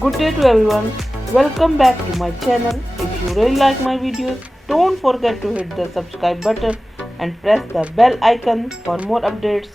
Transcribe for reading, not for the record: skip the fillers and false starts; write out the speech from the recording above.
Good day to everyone. Welcome back to my channel. If you really like my videos, don't forget to hit the subscribe button and press the bell icon for more updates.